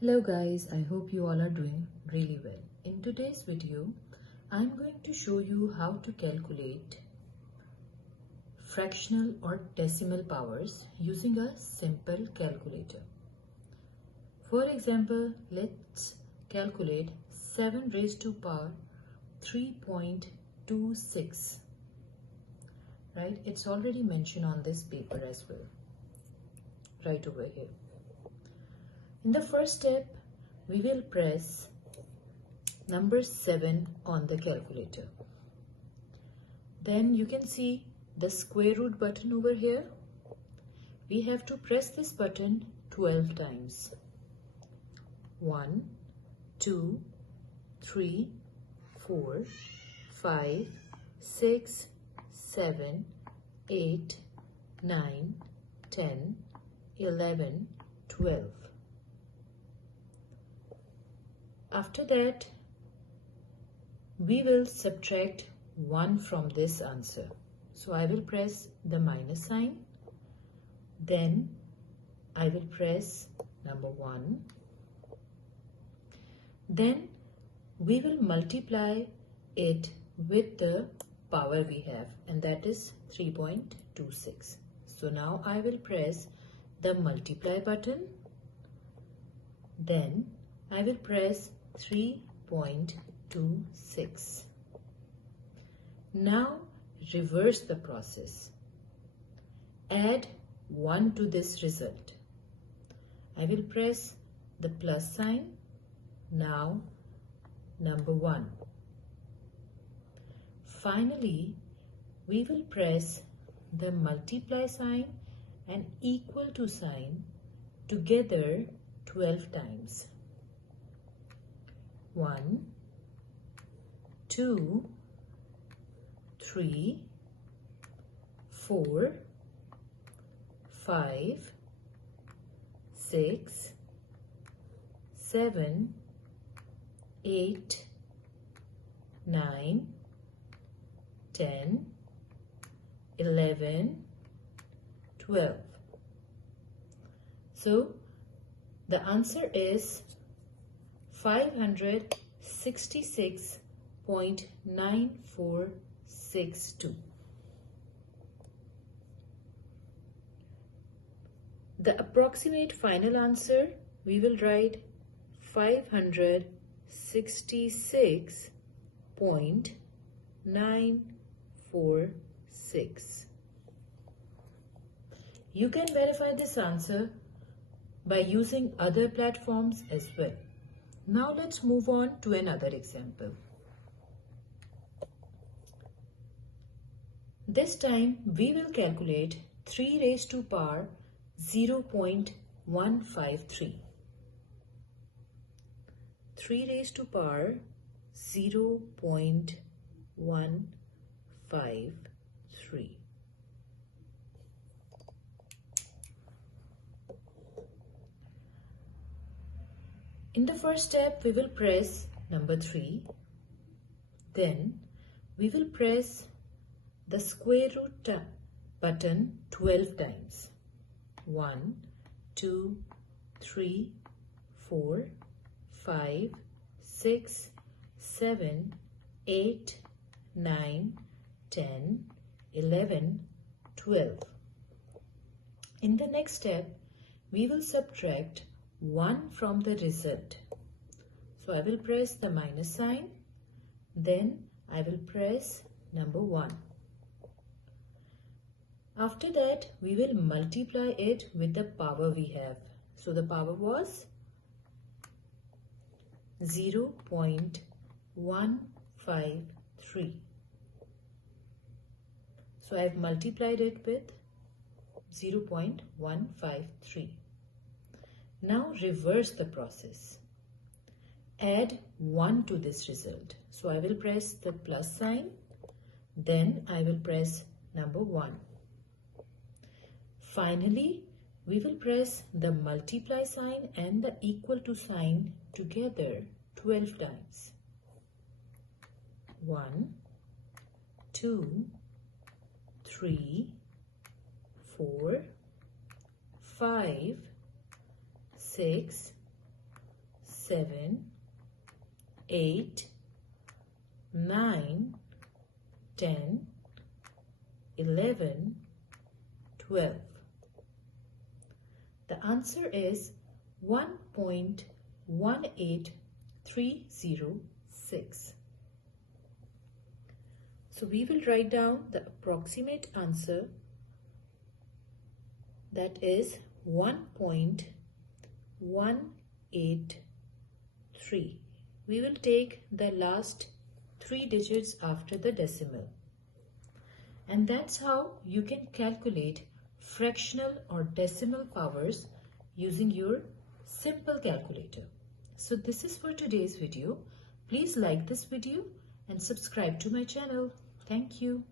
Hello guys, I hope you all are doing really well. In today's video, I'm going to show you how to calculate fractional or decimal powers using a simple calculator. For example, let's calculate 7 raised to power 3.26. Right? It's already mentioned on this paper as well. Right over here. In the first step, we will press number 7 on the calculator. Then you can see the square root button over here. We have to press this button 12 times. 1, 2, 3, 4, 5, 6, 7, 8, 9, 10, 11, 12. After that, we will subtract 1 from this answer. So I will press the minus sign. Then I will press number 1. Then we will multiply it with the power we have, and that is 3.26. So now I will press the multiply button. Then I will press 3.26. Now reverse the process. Add 1 to this result. I will press the plus sign. Now number 1. Finally, we will press the multiply sign and equal to sign together 12 times. 1, 2, 3, 4, 5, 6, 7, 8, 9, 10, 11, 12. So the answer is 566.9462. The approximate final answer, we will write 566.946. You can verify this answer by using other platforms as well. Now let's move on to another example. This time we will calculate 3 raised to power 0.153. 3 raised to power 0.153. In the first step, we will press number 3. Then we will press the square root button 12 times. 1, 2, 3, 4, 5, 6, 7, 8, 9, 10, 11, 12. In the next step, we will subtract 1 from the result. So I will press the minus sign. Then I will press number 1. After that, we will multiply it with the power we have. So the power was 0.153. So I have multiplied it with 0.153. Now reverse the process. Add 1 to this result. So I will press the plus sign. Then I will press number 1. Finally, we will press the multiply sign and the equal to sign together 12 times. 1, 2, 3, 4, 5, 6, 7, 8, 9, 10, 11, 12. The answer is 1.18306. So we will write down the approximate answer, that is 1.183. We will take the last 3 digits after the decimal. And that's how you can calculate fractional or decimal powers using your simple calculator. So this is for today's video. Please like this video and subscribe to my channel. Thank you.